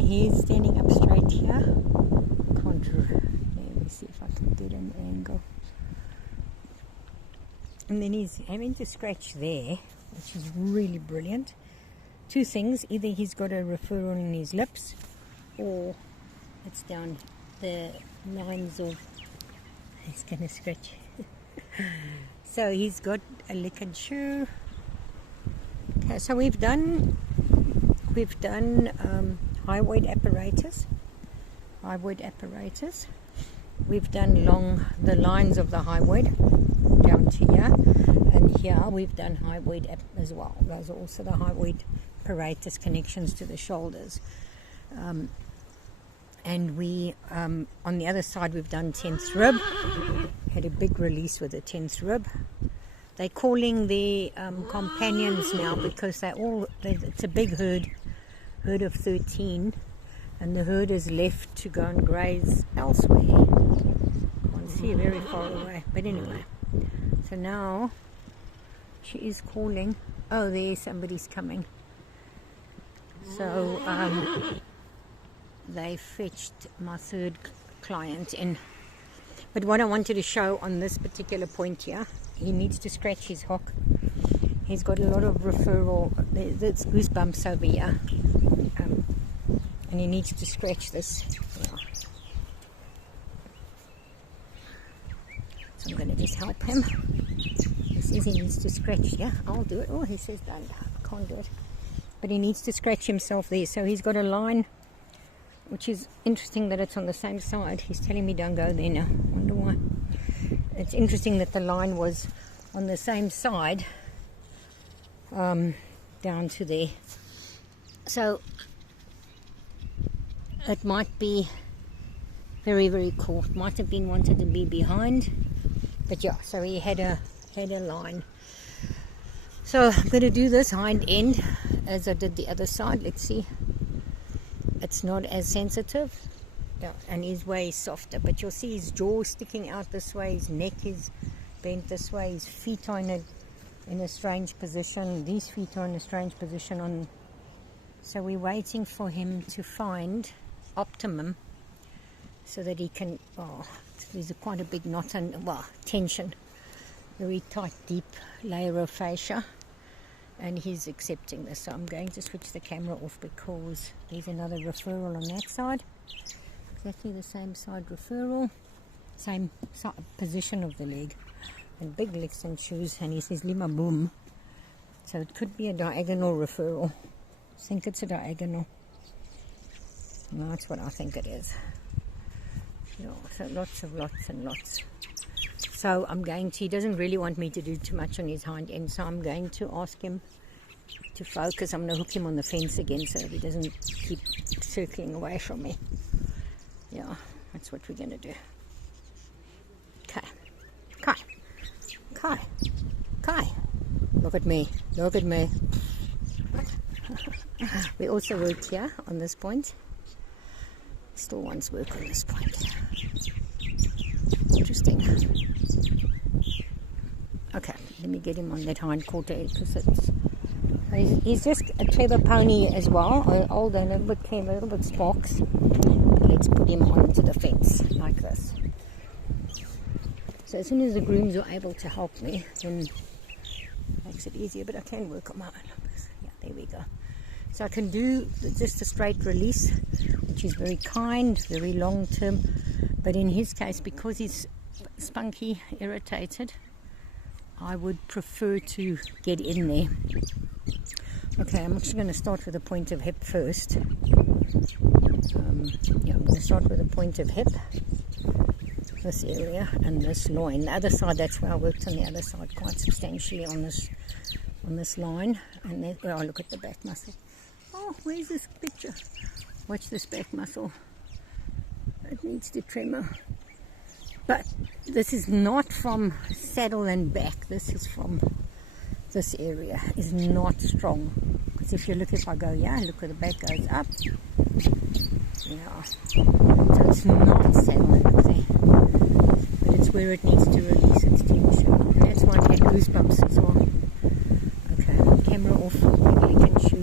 he's standing up straight here. Can't let me see if I can get an angle. And then he's having to scratch there, which is really brilliant. Two things: either he's got a referral in his lips, or it's down the lines of. He's gonna scratch. So he's got a ligature. Okay, so we've done hyoid apparatus. We've done along the lines of the hyoid down to here, and here we've done hyoid as well. Those are also the hyoid apparatus connections to the shoulders. And we on the other side we've done 10th rib. Had a big release with the 10th rib. They're calling the companions now because it's a big herd of 13, and the herd is left to go and graze elsewhere. Can't see very far away, but anyway. So now she is calling. Oh, there somebody's coming. So they fetched my third client in. But what I wanted to show on this particular point here, he needs to scratch his hock. He's got a lot of referral. There's goosebumps over here, and he needs to scratch this. Yeah. So I'm going to just help him. He says he needs to scratch. Yeah, I'll do it. Oh, he says don't. I can't do it. But he needs to scratch himself there. So he's got a line, which is interesting that it's on the same side. He's telling me don't go there now. Wonder why. It's interesting that the line was on the same side down to there. So it might be very, very cool. It might have been wanted to be behind, but yeah, so he had a line. So I'm going to do this hind end as I did the other side. Let's see. It's not as sensitive, yeah, and his way is softer, but you'll see his jaw sticking out this way, his neck is bent this way, his feet are in a strange position, these feet are in a strange position so we're waiting for him to find optimum so that he can, there's quite a big knot and tension, very tight deep layer of fascia, and he's accepting this. So I'm going to switch the camera off because there's another referral on that side, exactly the same side referral, same position of the leg, and big legs and shoes, and he says lima boom, so it could be a diagonal referral. I think it's a diagonal. No, that's what I think it is. Yeah, so lots and lots. So he doesn't really want me to do too much on his hind end, so I'm going to ask him to focus. I'm going to hook him on the fence again so that he doesn't keep circling away from me. Yeah, that's what we're going to do. Okay. Kai. Look at me. We also worked here on this point. Still wants work on this point. Interesting. Okay, let me get him on that hind quarter because he's just a clever pony as well, older, a little bit clever, a little bit sparks. Let's put him onto the fence like this. So as soon as the grooms are able to help me, then it makes it easier, but I can work on my own. Yeah, there we go. So I can do just a straight release, which is very kind, very long term, but in his case, because he's spunky, irritated, I would prefer to get in there. Okay, I'm actually going to start with a point of hip first. I'm going to start with a point of hip, this area, and this loin. The other side, that's where I worked on the other side quite substantially on this line. And then, look at the back muscle. Oh, where's this picture? Watch this back muscle. It needs to tremor. But this is not from saddle and back. This is from this area. Is not strong. Because if I go, look where the back goes up. Yeah. So it's not saddle and back there. But it's where it needs to release its tension. And that's why I had goosebumps as well. Okay, camera off. Maybe I can show